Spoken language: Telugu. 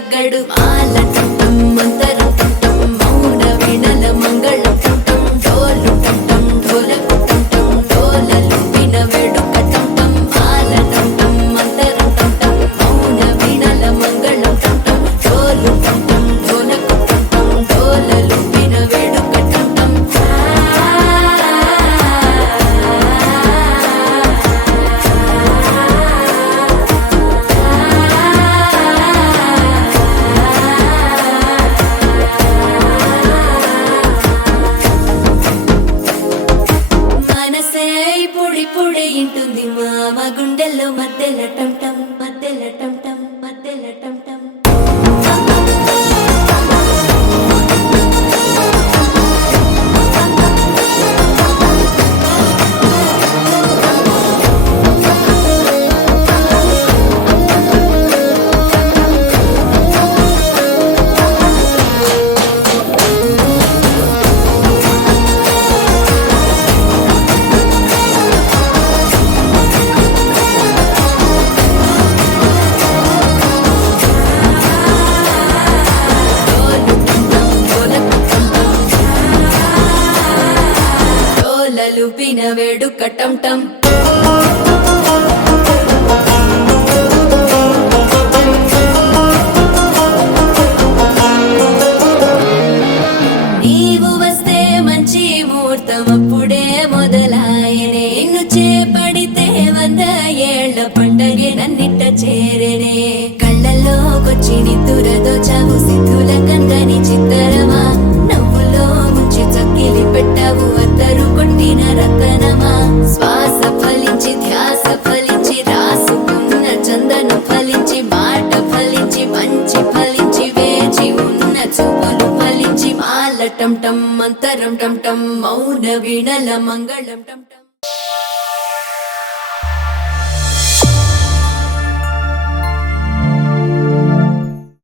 తగ్గడు మాల టం టం మంతరం టం టం మౌన వీణల మంగళం టం టం డోలు టం టం ఢోలకు టం టం డోలలు విన వేడుక టం టం మాల టం టం మంతరం టం టం మౌన వీణల మంగళం టం టం డోలు టం టం ఢోలకు టం టం డోలలు విన వేడుక టం టం పుడి పుడి ఇంటుంది మామ గుండెల్లో మధ్యల టం టం మధ్యల టం టం మధ్యల టం టం లుపిన వేడుక టం టం నీవు వస్తే మంచి ముహూర్తం అప్పుడే మొదలాయనే నిన్ను చేపడితే 100 ఏళ్ల పండగే నన్నిట్ట చేరనే కళ్ళల్లోకొచ్చి నిద్దురదోచావు సిద్ధుల కందని చిత్తరమా నవ్వులో ముంచి చక్కిలి పెట్టావు అద్దరు కొట్టిన రతనమా శ్వాస ఫలించి ధ్యాస ఫలించి రాసుకున్న చందనం ఫలించి మాట ఫలించి మంచి ఫలించి వేచి ఉన్న చూపులు ఫలించి మాల టం టం మంతరం టం టం మౌన వీణల మంగళం టం టం